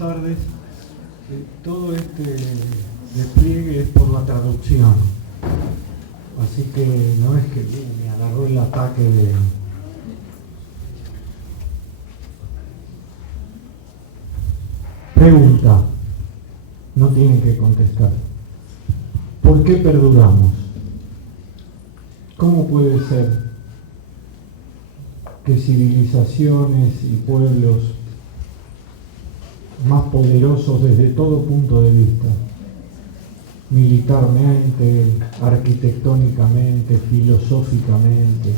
tardes. Todo este despliegue es por la traducción, así que no es que me agarró el ataque de... Pregunta, no tienen que contestar. ¿Por qué perduramos? ¿Cómo puede ser que civilizaciones y pueblos más poderosos desde todo punto de vista, militarmente, arquitectónicamente, filosóficamente,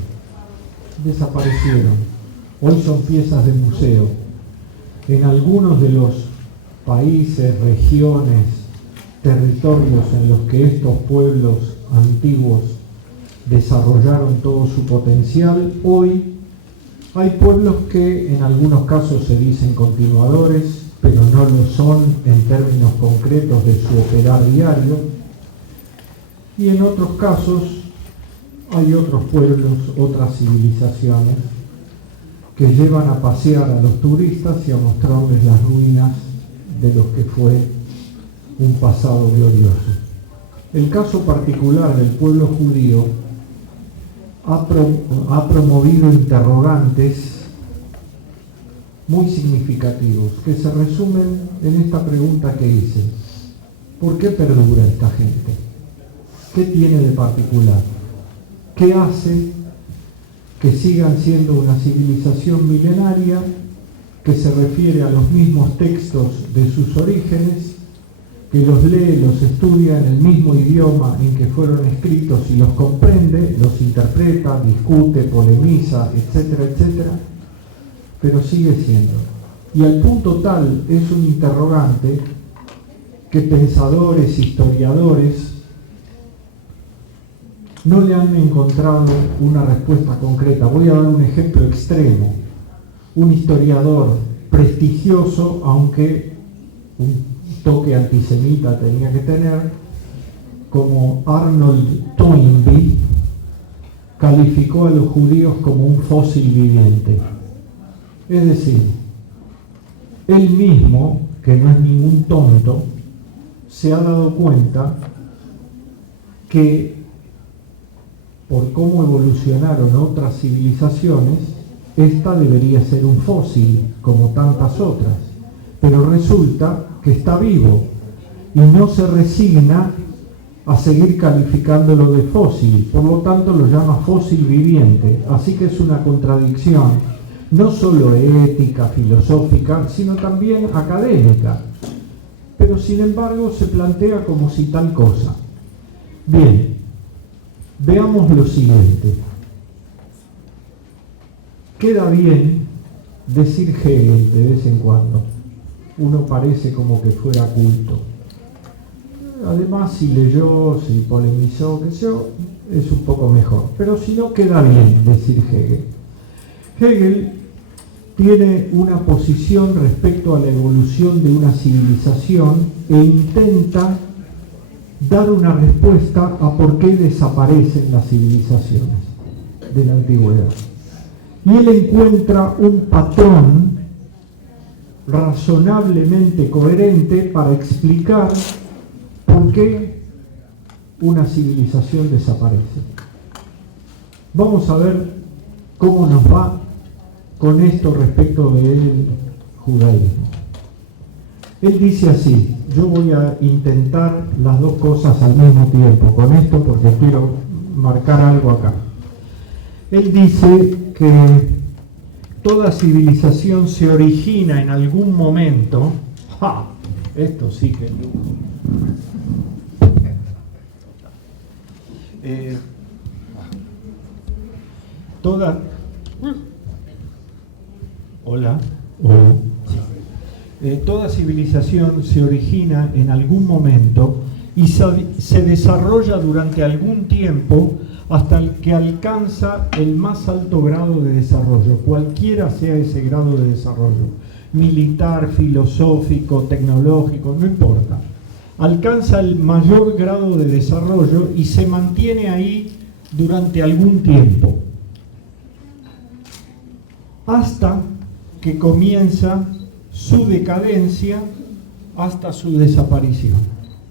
desaparecieron? Hoy son piezas de museo. En algunos de los países, regiones, territorios en los que estos pueblos antiguos desarrollaron todo su potencial, hoy hay pueblos que en algunos casos se dicen continuadores, pero no lo son en términos concretos de su operar diario, y en otros casos hay otros pueblos, otras civilizaciones que llevan a pasear a los turistas y a mostrarles las ruinas de lo que fue un pasado glorioso. El caso particular del pueblo judío ha promovido interrogantes muy significativos que se resumen en esta pregunta que hice: ¿por qué perdura esta gente? ¿Qué tiene de particular? ¿Qué hace que sigan siendo una civilización milenaria que se refiere a los mismos textos de sus orígenes, que los lee, los estudia en el mismo idioma en que fueron escritos y los comprende, los interpreta, discute, polemiza, etcétera, etcétera, pero sigue siendo? Y al punto tal es un interrogante que pensadores, historiadores no le han encontrado una respuesta concreta. Voy a dar un ejemplo extremo. Un historiador prestigioso, aunque un toque antisemita tenía que tener, como Arnold Toynbee, calificó a los judíos como un fósil viviente. Es decir, él mismo, que no es ningún tonto, se ha dado cuenta que por cómo evolucionaron otras civilizaciones, esta debería ser un fósil, como tantas otras, pero resulta que está vivo y no se resigna a seguir calificándolo de fósil, por lo tanto lo llama fósil viviente. Así que es una contradicción, no solo ética, filosófica, sino también académica, pero sin embargo se plantea como si tal cosa. Bien, veamos lo siguiente. Queda bien decir Hegel de vez en cuando. Uno parece como que fuera culto. Además, si leyó, si polemizó, qué sé yo, es un poco mejor. Pero si no, queda bien decir Hegel. Hegel tiene una posición respecto a la evolución de una civilización e intenta dar una respuesta a por qué desaparecen las civilizaciones de la antigüedad. Y él encuentra un patrón razonablemente coherente para explicar por qué una civilización desaparece. Vamos a ver cómo nos va con esto respecto del judaísmo. Él dice así, yo voy a intentar las dos cosas al mismo tiempo con esto porque quiero marcar algo acá. Él dice que toda civilización se origina en algún momento. ¡Ja! Esto sí que es lujo. Toda civilización se origina en algún momento y se desarrolla durante algún tiempo hasta que alcanza el más alto grado de desarrollo, cualquiera sea ese grado de desarrollo, militar, filosófico, tecnológico, no importa. Alcanza el mayor grado de desarrollo y se mantiene ahí durante algún tiempo, hasta que comienza su decadencia hasta su desaparición.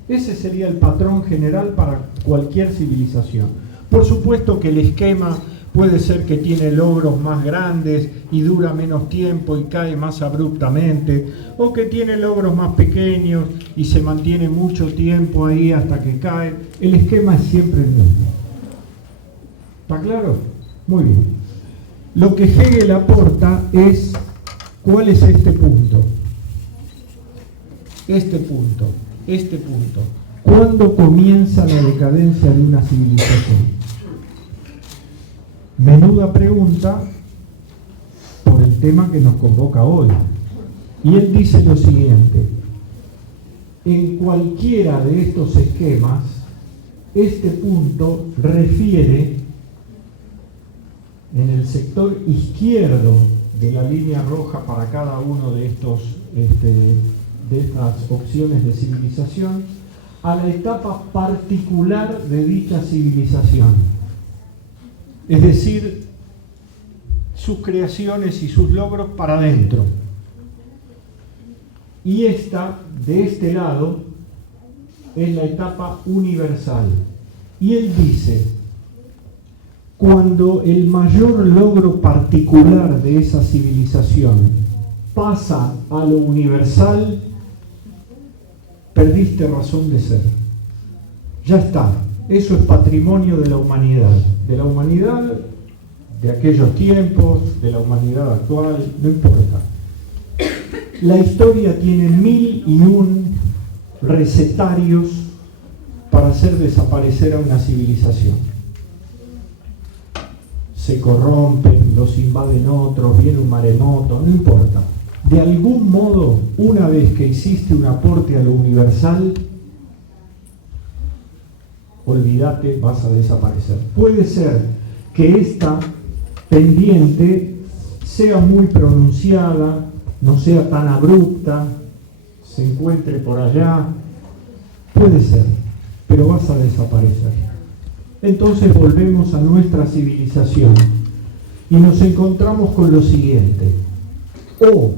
Ese sería el patrón general para cualquier civilización. Por supuesto que el esquema puede ser que tiene logros más grandes y dura menos tiempo y cae más abruptamente, o que tiene logros más pequeños y se mantiene mucho tiempo ahí hasta que cae. El esquema es siempre el mismo. ¿Está claro? Muy bien. Lo que Hegel aporta es, ¿cuál es este punto? Este punto. ¿Cuándo comienza la decadencia de una civilización? Menuda pregunta por el tema que nos convoca hoy. Y él dice lo siguiente: en cualquiera de estos esquemas, este punto refiere en el sector izquierdo de la línea roja para cada uno de estos de estas opciones de civilización, a la etapa particular de dicha civilización. Es decir, sus creaciones y sus logros para adentro. Y esta, de este lado, es la etapa universal. Y él dice, cuando el mayor logro particular de esa civilización pasa a lo universal, perdiste razón de ser. Ya está. Eso es patrimonio de la humanidad. De la humanidad de aquellos tiempos, de la humanidad actual, no importa. La historia tiene 1001 recetarios para hacer desaparecer a una civilización. Se corrompen, los invaden otros, viene un maremoto, no importa. De algún modo, una vez que hiciste un aporte a lo universal, olvídate, vas a desaparecer. Puede ser que esta pendiente sea muy pronunciada, no sea tan abrupta, se encuentre por allá, puede ser, pero vas a desaparecer. Entonces volvemos a nuestra civilización y nos encontramos con lo siguiente: o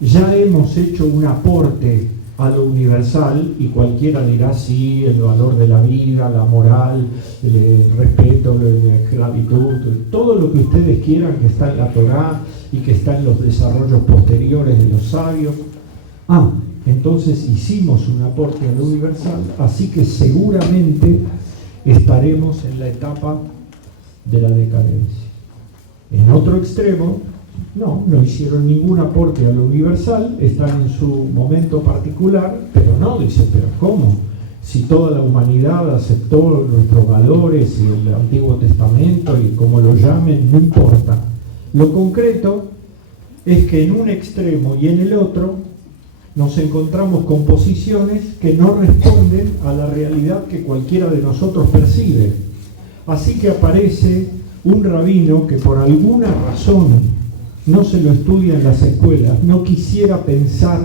ya hemos hecho un aporte a lo universal, y cualquiera dirá sí, el valor de la vida, la moral, el respeto, la esclavitud, todo lo que ustedes quieran que está en la Torá y que está en los desarrollos posteriores de los sabios. Entonces hicimos un aporte a lo universal, así que seguramente estaremos en la etapa de la decadencia. En otro extremo, no hicieron ningún aporte a lo universal, están en su momento particular, pero no, dice, pero ¿cómo? Si toda la humanidad aceptó nuestros valores y el Antiguo Testamento y como lo llamen, no importa. Lo concreto es que en un extremo y en el otro nos encontramos con posiciones que no responden a la realidad que cualquiera de nosotros percibe. Así que aparece un rabino que por alguna razón no se lo estudia en las escuelas. No quisiera pensar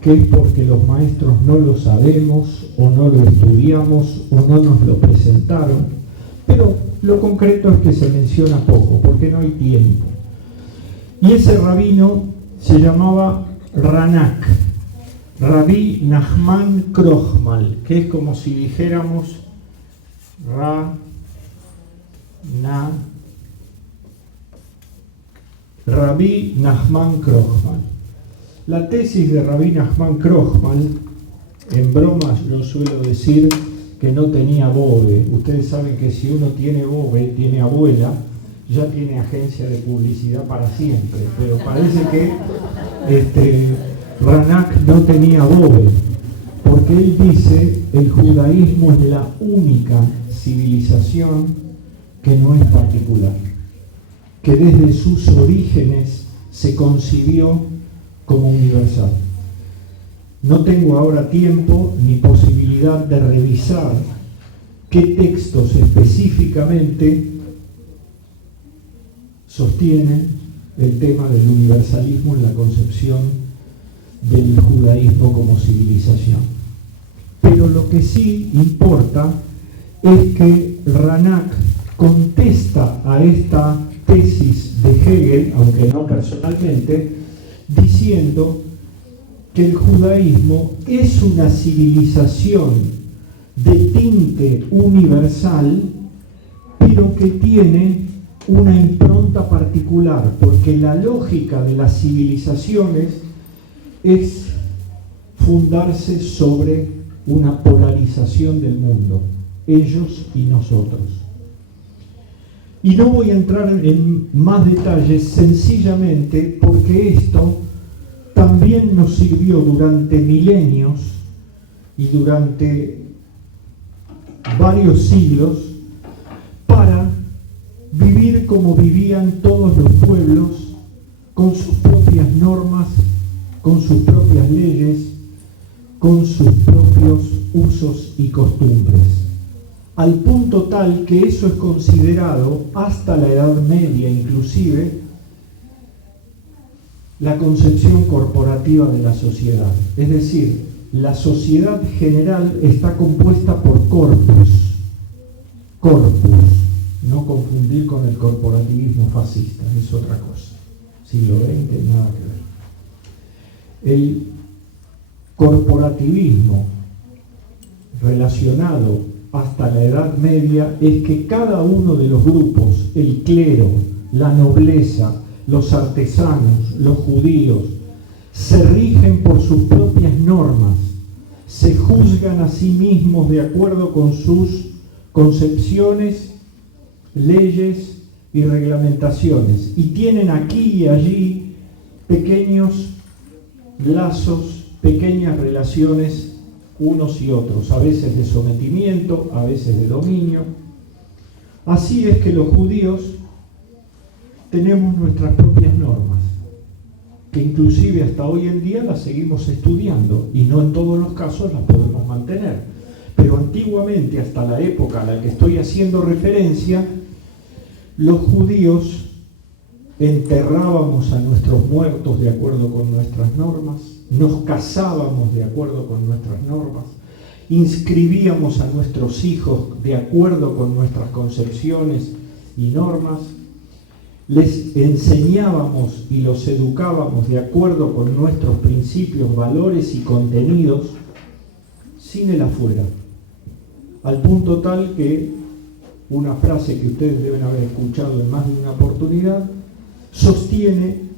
que es porque los maestros no lo sabemos, o no lo estudiamos, o no nos lo presentaron, pero lo concreto es que se menciona poco, porque no hay tiempo. Y ese rabino se llamaba Ranak, Rabbi Nachman Krochmal, que es como si dijéramos Rabbi Nachman Krochmal. La tesis de Rabbi Nachman Krochmal, en broma yo suelo decir que no tenía bobe. Ustedes saben que si uno tiene bobe, tiene abuela, ya tiene agencia de publicidad para siempre, pero parece que Ranak no tenía bobe, porque él dice el judaísmo es la única civilización que no es particular, que desde sus orígenes se concibió como universal. No tengo ahora tiempo ni posibilidad de revisar qué textos específicamente sostienen el tema del universalismo en la concepción del judaísmo como civilización. Pero lo que sí importa es que Ranak contesta a esta tesis de Hegel, aunque no personalmente, diciendo que el judaísmo es una civilización de tinte universal, pero que tiene una impronta particular, porque la lógica de las civilizaciones es fundarse sobre una polarización del mundo, ellos y nosotros. Y no voy a entrar en más detalles, sencillamente porque esto también nos sirvió durante milenios y durante varios siglos para vivir como vivían todos los pueblos, con sus propias normas, con sus propias leyes, con sus propios usos y costumbres, al punto tal que eso es considerado, hasta la Edad Media inclusive, la concepción corporativa de la sociedad. Es decir, la sociedad general está compuesta por corpus, no confundir con el corporativismo fascista, es otra cosa. Siglo XX, nada que ver. El corporativismo relacionado hasta la Edad Media es que cada uno de los grupos, el clero, la nobleza, los artesanos, los judíos, se rigen por sus propias normas, se juzgan a sí mismos de acuerdo con sus concepciones, leyes y reglamentaciones, y tienen aquí y allí pequeños lazos, pequeñas relaciones unos y otros, a veces de sometimiento, a veces de dominio. Así es que los judíos tenemos nuestras propias normas, que inclusive hasta hoy en día las seguimos estudiando y no en todos los casos las podemos mantener. Pero antiguamente, hasta la época a la que estoy haciendo referencia, los judíos enterrábamos a nuestros muertos de acuerdo con nuestras normas, nos casábamos de acuerdo con nuestras normas, inscribíamos a nuestros hijos de acuerdo con nuestras concepciones y normas, les enseñábamos y los educábamos de acuerdo con nuestros principios, valores y contenidos, sin el afuera, al punto tal que una frase que ustedes deben haber escuchado en más de una oportunidad sostiene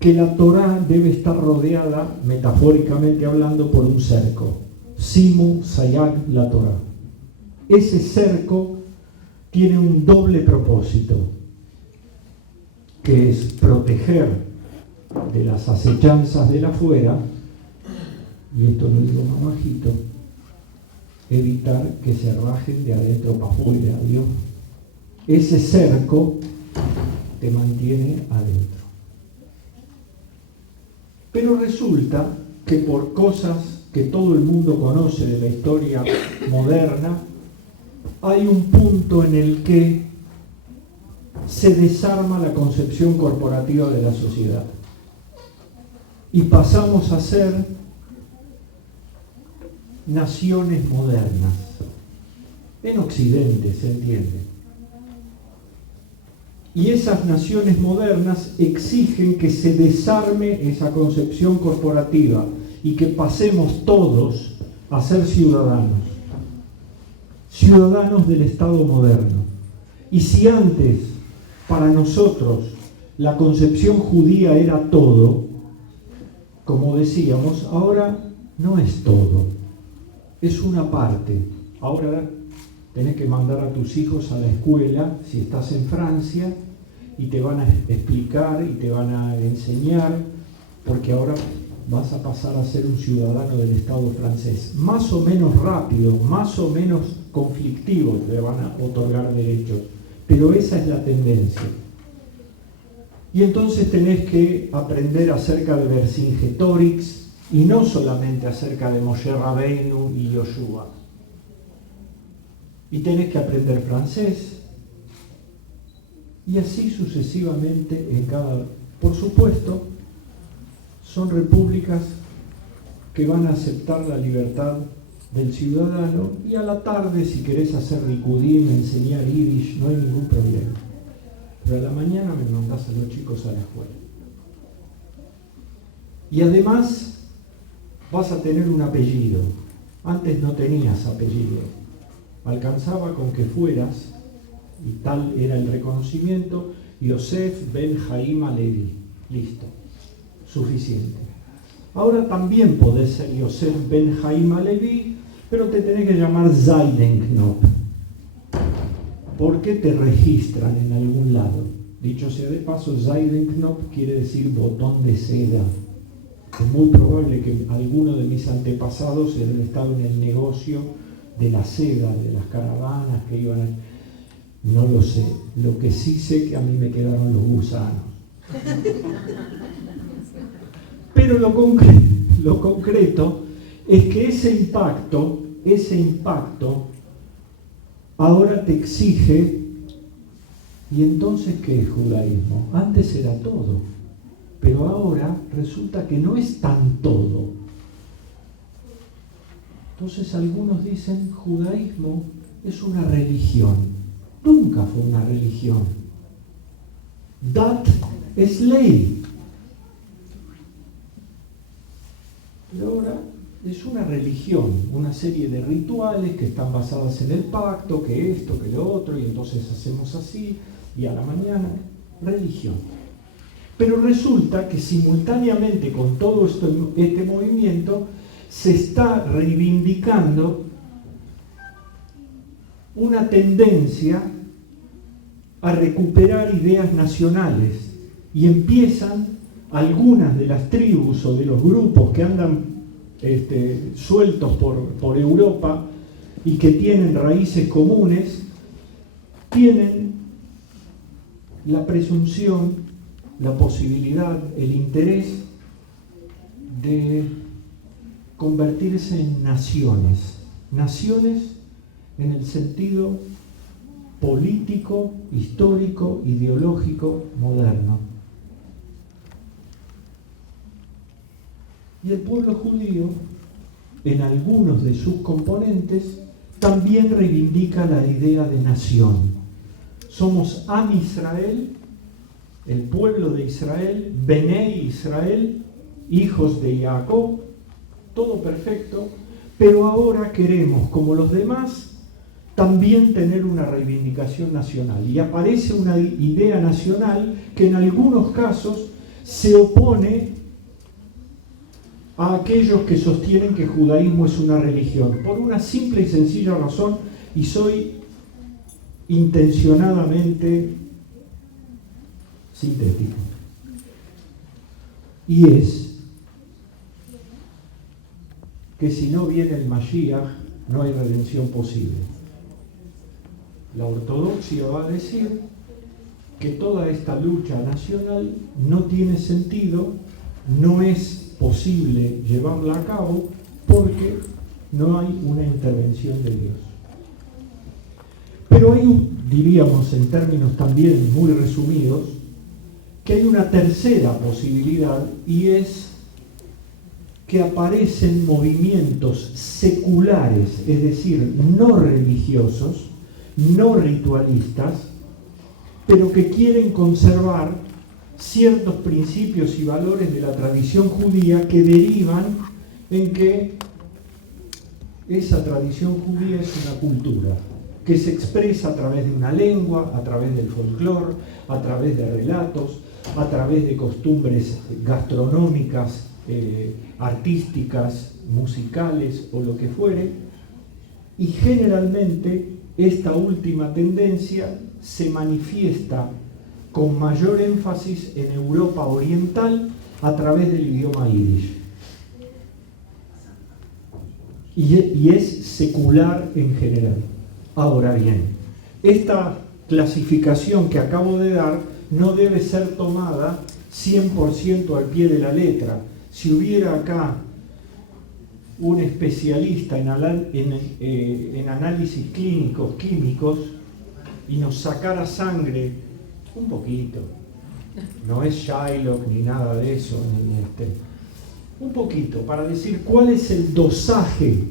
que la Torá debe estar rodeada, metafóricamente hablando, por un cerco. Simu Sayag la Torá. Ese cerco tiene un doble propósito, que es proteger de las acechanzas del afuera, y esto lo digo más bajito, evitar que se rajen de adentro para afuera, ¿vio? Ese cerco te mantiene adentro. Pero resulta que por cosas que todo el mundo conoce de la historia moderna, hay un punto en el que se desarma la concepción corporativa de la sociedad y pasamos a ser naciones modernas, en Occidente, se entiende. Y esas naciones modernas exigen que se desarme esa concepción corporativa y que pasemos todos a ser ciudadanos del Estado moderno. Y si antes, para nosotros, la concepción judía era todo, como decíamos, ahora no es todo, es una parte. Ahora tenés que mandar a tus hijos a la escuela, si estás en Francia, y te van a explicar y te van a enseñar, porque ahora vas a pasar a ser un ciudadano del Estado francés. Más o menos rápido, más o menos conflictivo te van a otorgar derechos, pero esa es la tendencia. Y entonces tenés que aprender acerca de Vercingetorix, y no solamente acerca de Moshe Rabbeinu y Yoshua. Y tenés que aprender francés, y así sucesivamente en cada... Por supuesto, son repúblicas que van a aceptar la libertad del ciudadano, y a la tarde, si querés hacer rikudim, enseñar yiddish, no hay ningún problema. Pero a la mañana me mandás a los chicos a la escuela. Y además vas a tener un apellido. Antes no tenías apellido. Alcanzaba con que fueras, y tal era el reconocimiento, Yosef ben Chaim Alevi. Listo. Suficiente. Ahora también podés ser Yosef ben Chaim Alevi, pero te tenés que llamar Zeidenknopf. ¿Por qué te registran en algún lado? Dicho sea de paso, Zeidenknopf quiere decir botón de seda. Es muy probable que alguno de mis antepasados haya estado en el negocio de la seda, de las caravanas que iban a... No lo sé. Lo que sí sé que a mí me quedaron los gusanos. Pero lo concreto es que ese impacto ahora te exige. ¿Y entonces qué es judaísmo? Antes era todo, pero ahora resulta que no es tan todo. Entonces algunos dicen, judaísmo es una religión. Nunca fue una religión. Dat es ley. Pero ahora es una religión, una serie de rituales que están basadas en el pacto, que esto, que lo otro, y entonces hacemos así, y a la mañana, religión. Pero resulta que simultáneamente con todo este movimiento se está reivindicando una tendencia a recuperar ideas nacionales, y empiezan algunas de las tribus o de los grupos que andan sueltos por Europa y que tienen raíces comunes, tienen la presunción, la posibilidad, el interés de convertirse en naciones en el sentido político, histórico, ideológico, moderno. Y el pueblo judío, en algunos de sus componentes, también reivindica la idea de nación. Somos Am Israel, el pueblo de Israel, Benei Israel, hijos de Jacob, todo perfecto, pero ahora queremos, como los demás, también tener una reivindicación nacional. Y aparece una idea nacional que en algunos casos se opone a aquellos que sostienen que el judaísmo es una religión, por una simple y sencilla razón, y soy intencionadamente sintético. Y es que si no viene el Mashiach, no hay redención posible. La ortodoxia va a decir que toda esta lucha nacional no tiene sentido, no es posible llevarla a cabo porque no hay una intervención de Dios. Pero hay, diríamos en términos también muy resumidos, que hay una tercera posibilidad, y es que aparecen movimientos seculares, es decir, no religiosos, no ritualistas, pero que quieren conservar ciertos principios y valores de la tradición judía que derivan en que esa tradición judía es una cultura que se expresa a través de una lengua, a través del folclore, a través de relatos, a través de costumbres gastronómicas, artísticas, musicales o lo que fuere, y generalmente esta última tendencia se manifiesta con mayor énfasis en Europa Oriental a través del idioma yiddish. Y es secular en general. Ahora bien, esta clasificación que acabo de dar no debe ser tomada 100% al pie de la letra. Si hubiera acá un especialista en análisis clínicos, químicos, y nos sacara sangre, un poquito, no es Shylock ni nada de eso, un poquito, para decir cuál es el dosaje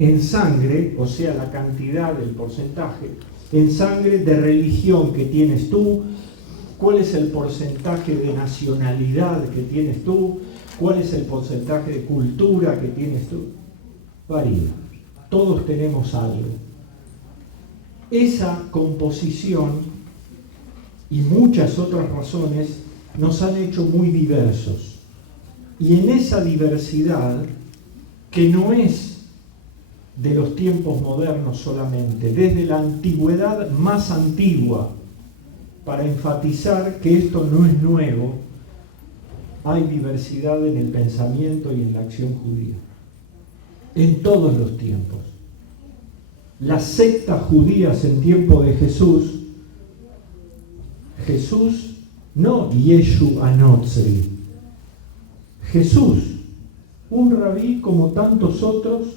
en sangre, o sea, la cantidad, el porcentaje en sangre de religión que tienes tú, cuál es el porcentaje de nacionalidad que tienes tú, ¿Cuál es el porcentaje de cultura que tienes tú? Varía. Todos tenemos algo. Esa composición y muchas otras razones nos han hecho muy diversos. Y en esa diversidad, que no es de los tiempos modernos solamente, desde la antigüedad más antigua, para enfatizar que esto no es nuevo, hay diversidad en el pensamiento y en la acción judía. En todos los tiempos. Las sectas judías en tiempo de Jesús, no Yeshu Anotzri, Jesús, un rabí como tantos otros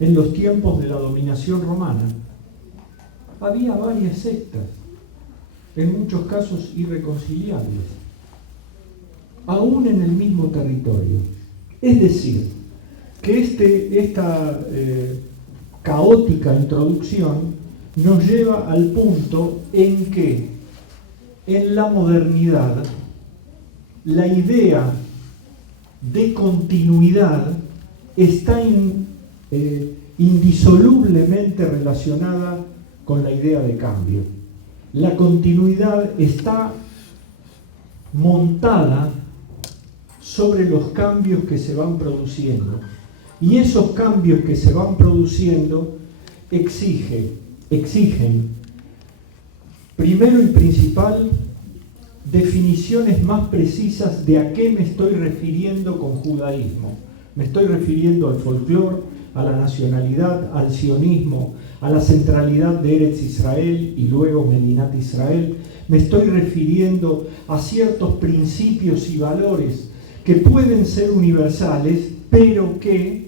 en los tiempos de la dominación romana. Había varias sectas, en muchos casos irreconciliables, aún en el mismo territorio. Es decir, que esta caótica introducción nos lleva al punto en que en la modernidad la idea de continuidad está indisolublemente relacionada con la idea de cambio. La continuidad está montada sobre los cambios que se van produciendo. Y esos cambios que se van produciendo exigen, primero y principal, definiciones más precisas de a qué me estoy refiriendo con judaísmo. Me estoy refiriendo al folclore, a la nacionalidad, al sionismo, a la centralidad de Eretz Israel y luego Medinat Israel. Me estoy refiriendo a ciertos principios y valores que pueden ser universales, pero que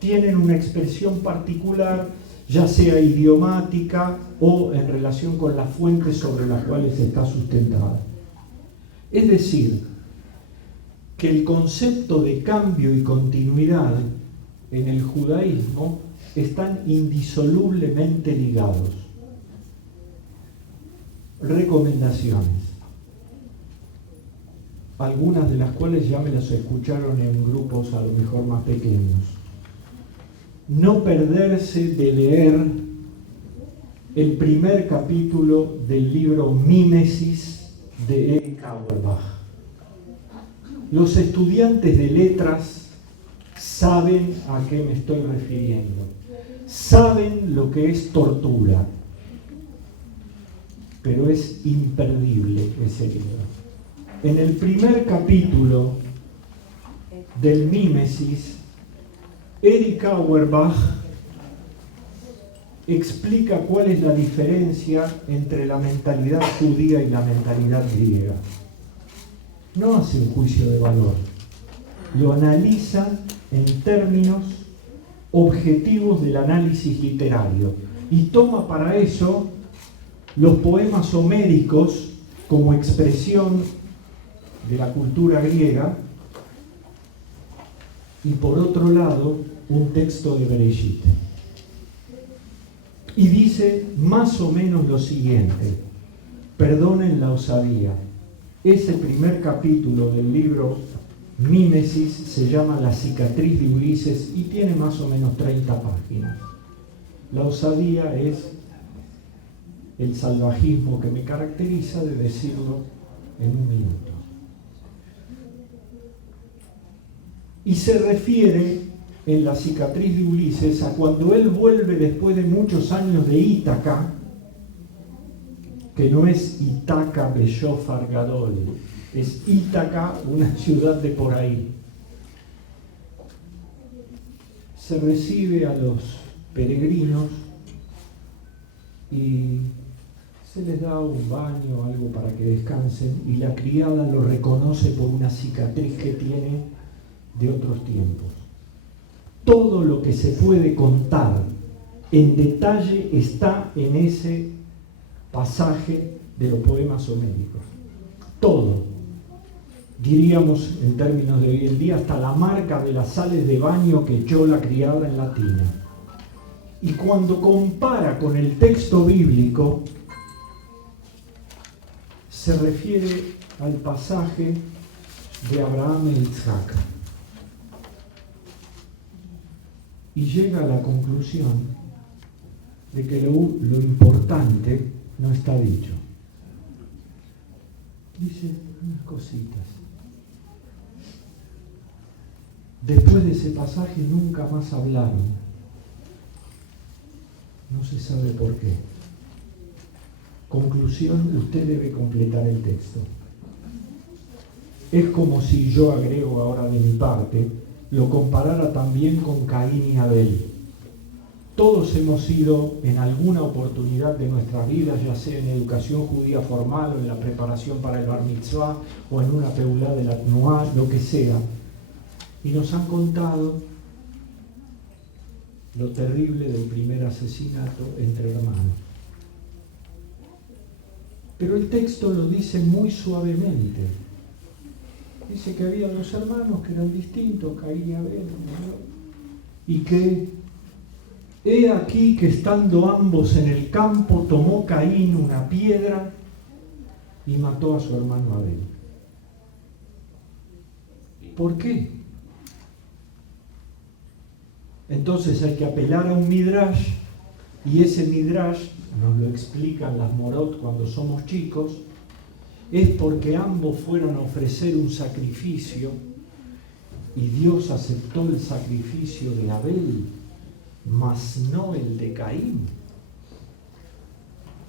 tienen una expresión particular, ya sea idiomática o en relación con las fuentes sobre las cuales está sustentada. Es decir, que el concepto de cambio y continuidad en el judaísmo están indisolublemente ligados. Recomendaciones, algunas de las cuales ya me las escucharon en grupos a lo mejor más pequeños. No perderse de leer el primer capítulo del libro Mímesis de Eric Auerbach. Los estudiantes de letras saben a qué me estoy refiriendo, saben lo que es tortura, pero es imperdible ese libro. En el primer capítulo del Mímesis, Eric Auerbach explica cuál es la diferencia entre la mentalidad judía y la mentalidad griega. No hace un juicio de valor, lo analiza en términos objetivos del análisis literario y toma para eso los poemas homéricos como expresión de la cultura griega y por otro lado un texto de Bereshit. Y dice más o menos lo siguiente: perdonen la osadía. Ese primer capítulo del libro Mímesis se llama La cicatriz de Ulises y tiene más o menos 30 páginas. La osadía es el salvajismo que me caracteriza de decirlo en un minuto. Y se refiere en La cicatriz de Ulises a cuando él vuelve después de muchos años de Ítaca, que no es Ítaca Beshofar Gadol, es Ítaca, una ciudad de por ahí. Se recibe a los peregrinos y se les da un baño, algo para que descansen, y la criada lo reconoce por una cicatriz que tiene de otros tiempos. Todo lo que se puede contar en detalle está en ese pasaje de los poemas homéricos. Todo, diríamos en términos de hoy en día, hasta la marca de las sales de baño que echó la criada en la tina. Y cuando compara con el texto bíblico, se refiere al pasaje de Abraham e Isaac. Y llega a la conclusión de que lo importante no está dicho. Dice unas cositas. Después de ese pasaje nunca más hablaron. No se sabe por qué. Conclusión, usted debe completar el texto. Es como si yo agrego ahora de mi parte, lo comparara también con Caín y Abel. Todos hemos sido en alguna oportunidad de nuestras vidas, ya sea en educación judía formal o en la preparación para el bar mitzvah o en una peulá de la Tnuá, lo que sea, y nos han contado lo terrible del primer asesinato entre hermanos. Pero el texto lo dice muy suavemente. Dice que había dos hermanos que eran distintos, Caín y Abel, ¿no? Y que he aquí que estando ambos en el campo, tomó Caín una piedra y mató a su hermano Abel. ¿Por qué? Entonces hay que apelar a un midrash, y ese midrash, nos lo explican las morot cuando somos chicos, es porque ambos fueron a ofrecer un sacrificio y Dios aceptó el sacrificio de Abel, mas no el de Caín.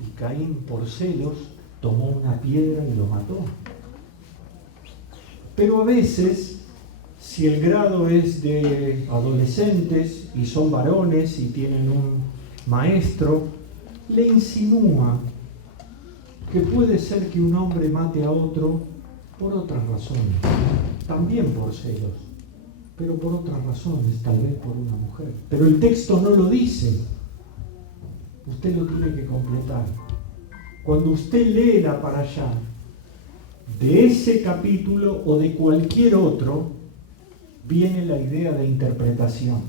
Y Caín, por celos, tomó una piedra y lo mató. Pero a veces, si el grado es de adolescentes y son varones y tienen un maestro, le insinúa que puede ser que un hombre mate a otro por otras razones, también por celos, pero por otras razones, tal vez por una mujer. Pero el texto no lo dice, usted lo tiene que completar. Cuando usted lee la parashá de ese capítulo o de cualquier otro, viene la idea de interpretación.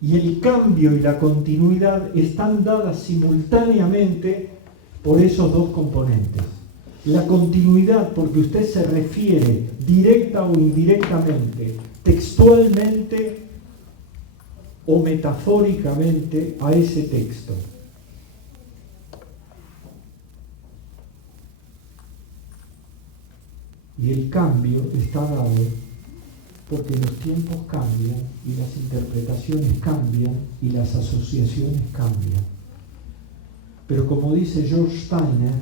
Y el cambio y la continuidad están dadas simultáneamente por esos dos componentes. La continuidad porque usted se refiere directa o indirectamente, textualmente o metafóricamente a ese texto. Y el cambio está dado porque los tiempos cambian y las interpretaciones cambian y las asociaciones cambian. Pero como dice George Steiner,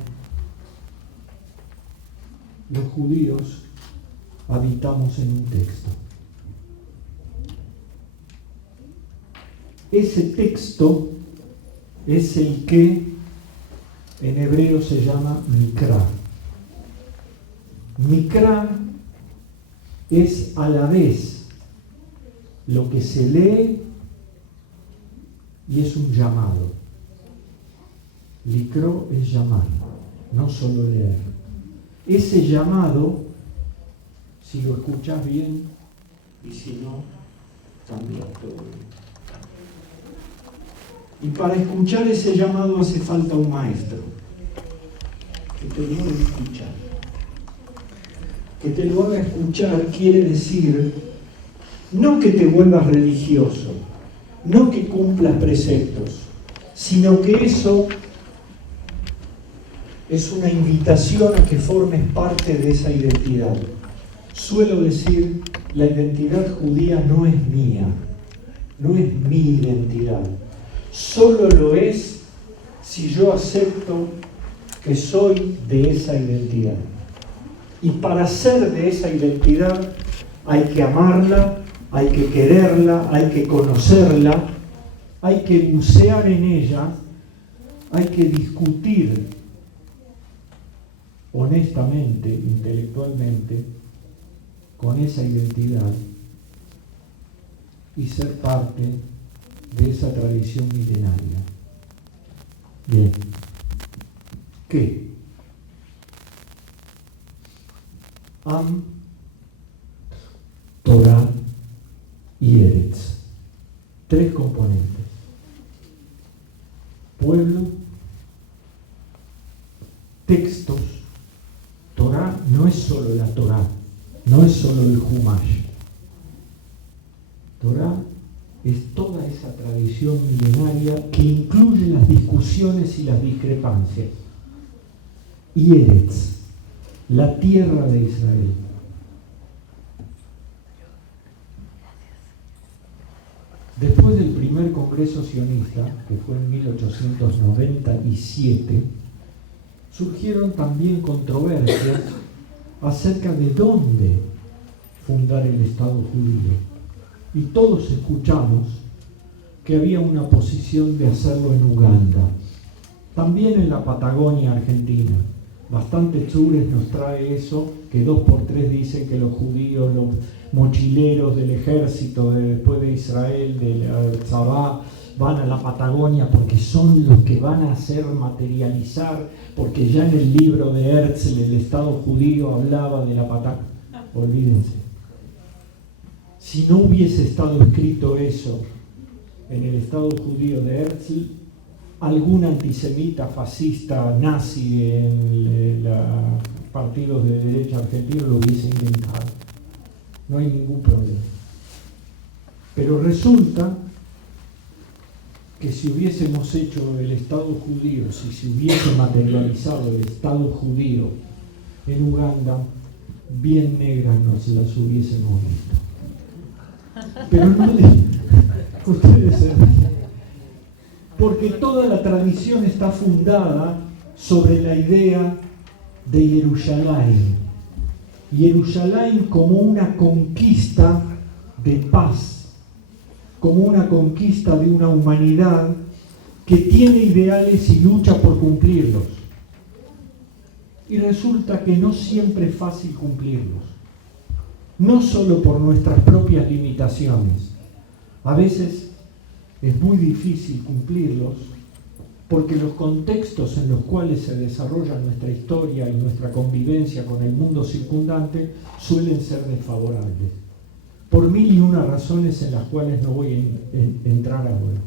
los judíos habitamos en un texto. Ese texto es el que en hebreo se llama Mikra. Mikra es a la vez lo que se lee y es un llamado. Likro es llamar, no solo leer. Ese llamado, si lo escuchas bien, y si no, cambia todo. Y para escuchar ese llamado hace falta un maestro, que te lo haga escuchar. Que te lo haga escuchar quiere decir, no que te vuelvas religioso, no que cumplas preceptos, sino que eso es una invitación a que formes parte de esa identidad. Suelo decir, la identidad judía no es mía, no es mi identidad. Solo lo es si yo acepto que soy de esa identidad. Y para ser de esa identidad hay que amarla, hay que quererla, hay que conocerla, hay que bucear en ella, hay que discutir honestamente, intelectualmente, con esa identidad y ser parte de esa tradición milenaria. Bien. ¿Qué? Am, Torah y Eretz. Tres componentes. Pueblo, textos. Torah no es solo la Torah, no es Torá es toda esa tradición milenaria que incluye las discusiones y las discrepancias. Y Eretz, la tierra de Israel. Después del primer congreso sionista, que fue en 1897, surgieron también controversias acerca de dónde fundar el Estado judío. Y todos escuchamos que había una posición de hacerlo en Uganda, también en la Patagonia argentina. Bastante Tzures nos trae eso, que 2x3 dicen que los judíos, los mochileros del ejército después de Israel, de la Tzabá, van a la Patagonia porque son los que van a hacer materializar, porque ya en el libro de Herzl el Estado judío hablaba de la Patagonia. Olvídense. Si no hubiese estado escrito eso en el Estado judío de Herzl, algún antisemita, fascista, nazi en los partidos de derecha argentinos lo hubiese inventado. No hay ningún problema. Pero resulta que si hubiésemos hecho el Estado judío, si se hubiese materializado el Estado judío en Uganda, bien negras nos las hubiésemos visto. Pero no ustedes saben, porque toda la tradición está fundada sobre la idea de Jerusalén. Jerusalén como una conquista de paz, como una conquista de una humanidad que tiene ideales y lucha por cumplirlos. Y resulta que no siempre es fácil cumplirlos, no solo por nuestras propias limitaciones. A veces es muy difícil cumplirlos porque los contextos en los cuales se desarrolla nuestra historia y nuestra convivencia con el mundo circundante suelen ser desfavorables, por 1001 razones en las cuales no voy a entrar ahora.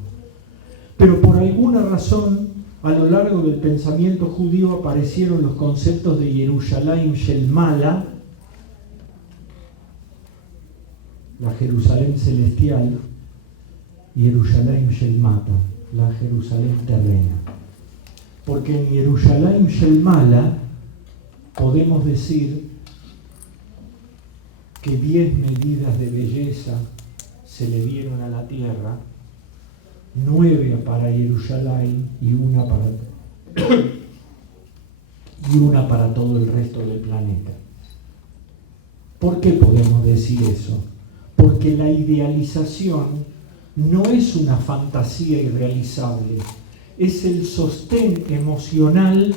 Pero por alguna razón, a lo largo del pensamiento judío aparecieron los conceptos de Jerusalén Shel Mala, la Jerusalén celestial, y Jerusalén Shel Mata, la Jerusalén terrena. Porque en Jerusalén Shel Mala podemos decir que 10 medidas de belleza se le dieron a la tierra, 9 para Jerusalén y una para todo el resto del planeta. ¿Por qué podemos decir eso? Porque la idealización no es una fantasía irrealizable, es el sostén emocional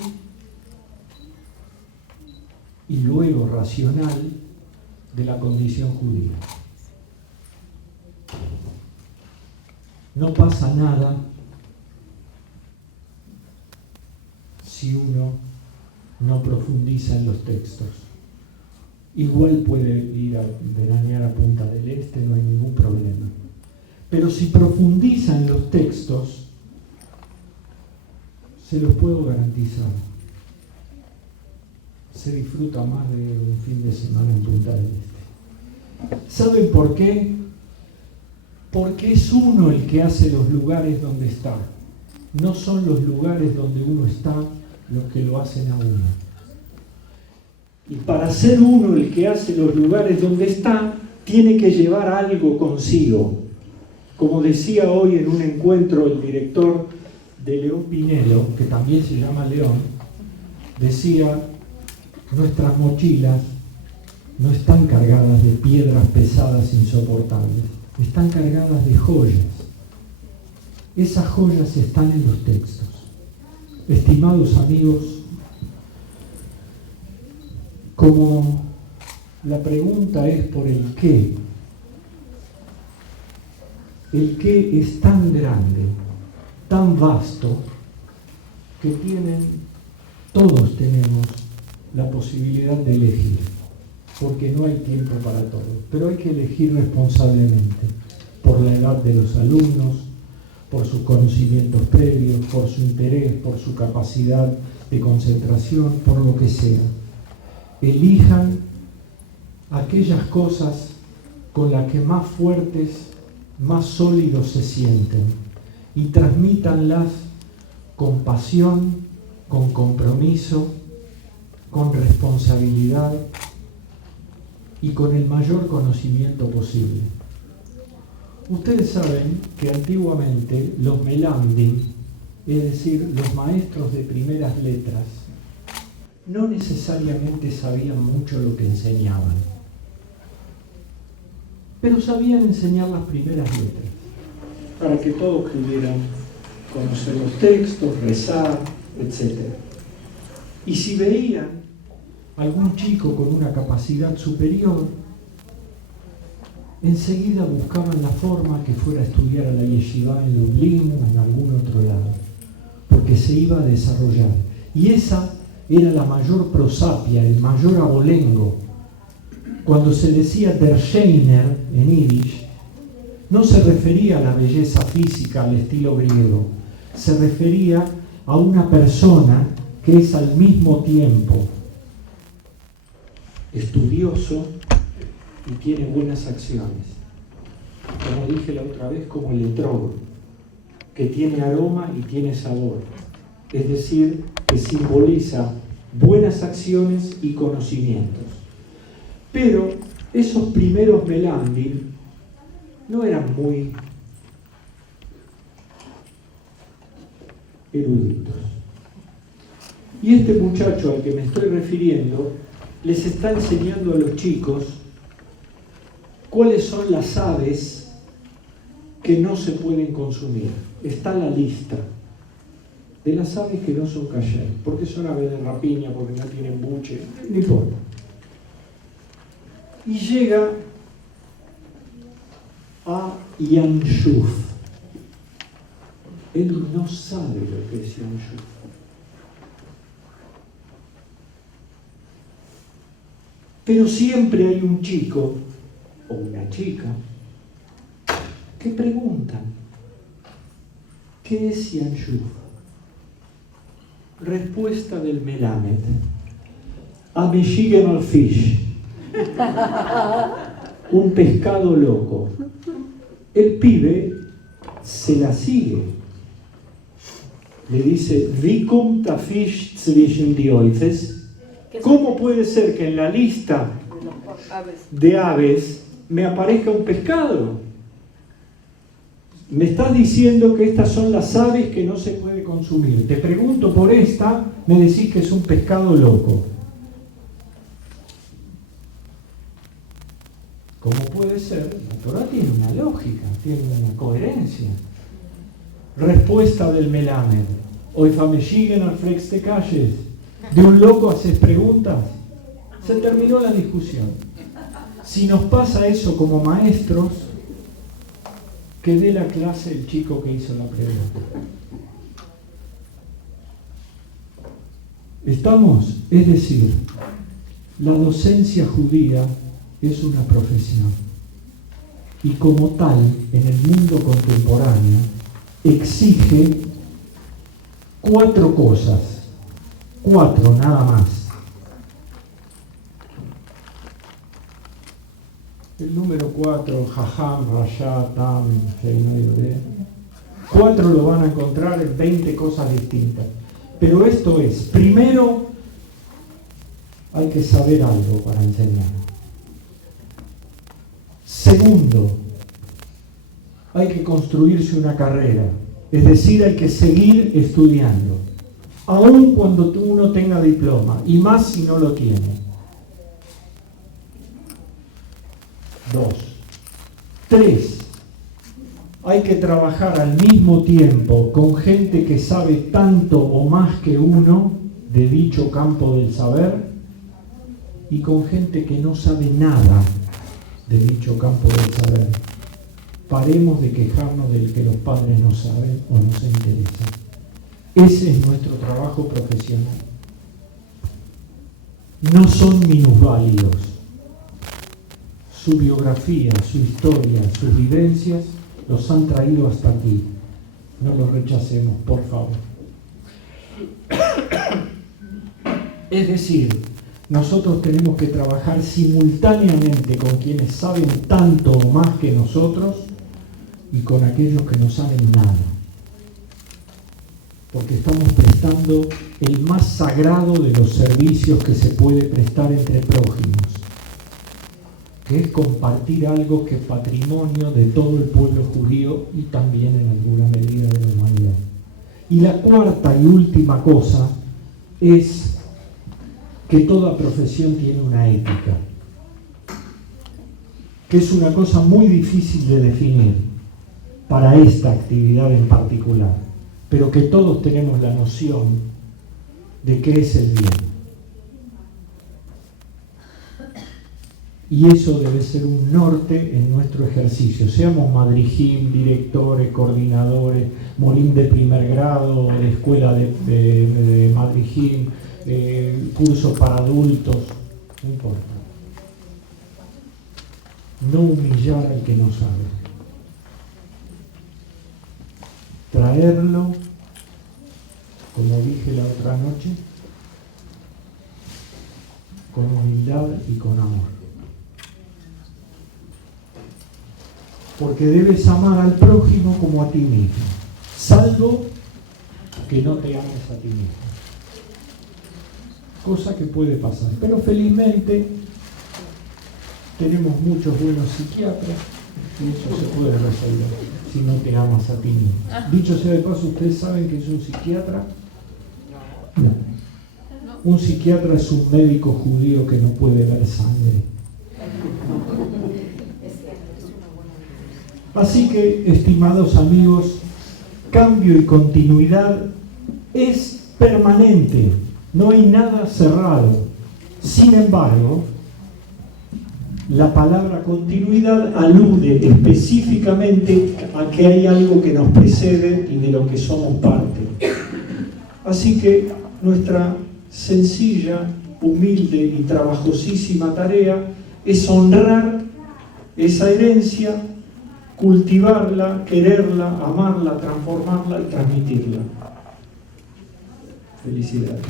y luego racional de la condición judía. No pasa nada si uno no profundiza en los textos. Igual puede ir a veranear a Punta del Este, no hay ningún problema. Pero si profundiza en los textos, se los puedo garantizar, se disfruta más de un fin de semana en Punta del Este. ¿Saben por qué? Porque es uno el que hace los lugares donde está. No son los lugares donde uno está los que lo hacen a uno. Y para ser uno el que hace los lugares donde está, tiene que llevar algo consigo. Como decía hoy en un encuentro el director de León Pinelo, que también se llama León, decía: nuestras mochilas no están cargadas de piedras pesadas insoportables, están cargadas de joyas. Esas joyas están en los textos. Estimados amigos, como la pregunta es por el qué es tan grande, tan vasto, que todos tenemos la posibilidad de elegir, porque no hay tiempo para todo, pero hay que elegir responsablemente, por la edad de los alumnos, por sus conocimientos previos, por su interés, por su capacidad de concentración, por lo que sea. Elijan aquellas cosas con las que más fuertes más sólidos se sienten, y transmítanlas con pasión, con compromiso, con responsabilidad y con el mayor conocimiento posible. Ustedes saben que antiguamente los melamdim, es decir, los maestros de primeras letras, no necesariamente sabían mucho lo que enseñaban, pero sabían enseñar las primeras letras, para que todos pudieran conocer los textos, rezar, etc. Y si veían algún chico con una capacidad superior, enseguida buscaban la forma que fuera a estudiar a la yeshiva en Lublin o en algún otro lado, porque se iba a desarrollar. Y esa era la mayor prosapia, el mayor abolengo. Cuando se decía der Scheiner en Yiddish, no se refería a la belleza física al estilo griego, se refería a una persona que es al mismo tiempo estudioso y tiene buenas acciones. Como dije la otra vez, como el etrog, que tiene aroma y tiene sabor. Es decir, que simboliza buenas acciones y conocimientos. Pero esos primeros melamdim no eran muy eruditos. Y este muchacho al que me estoy refiriendo les está enseñando a los chicos cuáles son las aves que no se pueden consumir. Está la lista de las aves que no son kasher, porque son aves de rapiña, porque no tienen buche, no importa. Y llega a Yanshuf. Él no sabe lo que es Yanshuf. Pero siempre hay un chico o una chica que preguntan, ¿qué es Yanshuf? Respuesta del Melamed: Ameshigen al fish, un pescado loco. El pibe se la sigue. Le dice, Wie kommt der Fisch zwischen die Eufes? ¿Cómo puede ser que en la lista de aves me aparezca un pescado? Me estás diciendo que estas son las aves que no se puede consumir. Te pregunto por esta, me decís que es un pescado loco. ¿Cómo puede ser? La Torah tiene una lógica, tiene una coherencia. Respuesta del Melamed: Hoy fameshiguen al flex de calles. ¿De un loco haces preguntas? Se terminó la discusión. Si nos pasa eso como maestros, que dé la clase el chico que hizo la pregunta. ¿Estamos? Es decir, la docencia judía es una profesión. Y como tal, en el mundo contemporáneo, exige 4 cosas. 4 nada más. El número 4, Jajam, Rasha, Tam, Sheinoi, 4 lo van a encontrar en 20 cosas distintas. Pero esto es, primero, hay que saber algo para enseñar. Segundo, hay que construirse una carrera. Es decir, hay que seguir estudiando. Aun cuando uno tenga diploma, y más si no lo tiene. 2. 3. Hay que trabajar al mismo tiempo con gente que sabe tanto o más que uno de dicho campo del saber y con gente que no sabe nada de dicho campo del saber. Paremos de quejarnos del que los padres no saben o no se interesan. Ese es nuestro trabajo profesional. No son minusválidos. Su biografía, su historia, sus vivencias los han traído hasta aquí. No los rechacemos, por favor. Es decir, nosotros tenemos que trabajar simultáneamente con quienes saben tanto o más que nosotros y con aquellos que no saben nada. Porque estamos prestando el más sagrado de los servicios que se puede prestar entre prójimos, que es compartir algo que es patrimonio de todo el pueblo judío y también en alguna medida de la humanidad. Y la cuarta y última cosa es que toda profesión tiene una ética, que es una cosa muy difícil de definir para esta actividad en particular, pero que todos tenemos la noción de qué es el bien. Y eso debe ser un norte en nuestro ejercicio. Seamos madrigim, directores, coordinadores, molín de primer grado, de escuela de madrigim, cursos para adultos, no importa. No humillar al que no sabe. Traerlo, como dije la otra noche, con humildad y con amor. Porque debes amar al prójimo como a ti mismo, salvo que no te ames a ti mismo. Cosa que puede pasar. Pero felizmente tenemos muchos buenos psiquiatras y eso se puede resolver si no te amas a ti mismo. Dicho sea de paso, ¿ustedes saben que es un psiquiatra? No. Un psiquiatra es un médico judío que no puede ver sangre. Así que, estimados amigos, cambio y continuidad es permanente, no hay nada cerrado. Sin embargo, la palabra continuidad alude específicamente a que hay algo que nos precede y de lo que somos parte. Así que nuestra sencilla, humilde y trabajosísima tarea es honrar esa herencia, cultivarla, quererla, amarla, transformarla y transmitirla. Felicidades.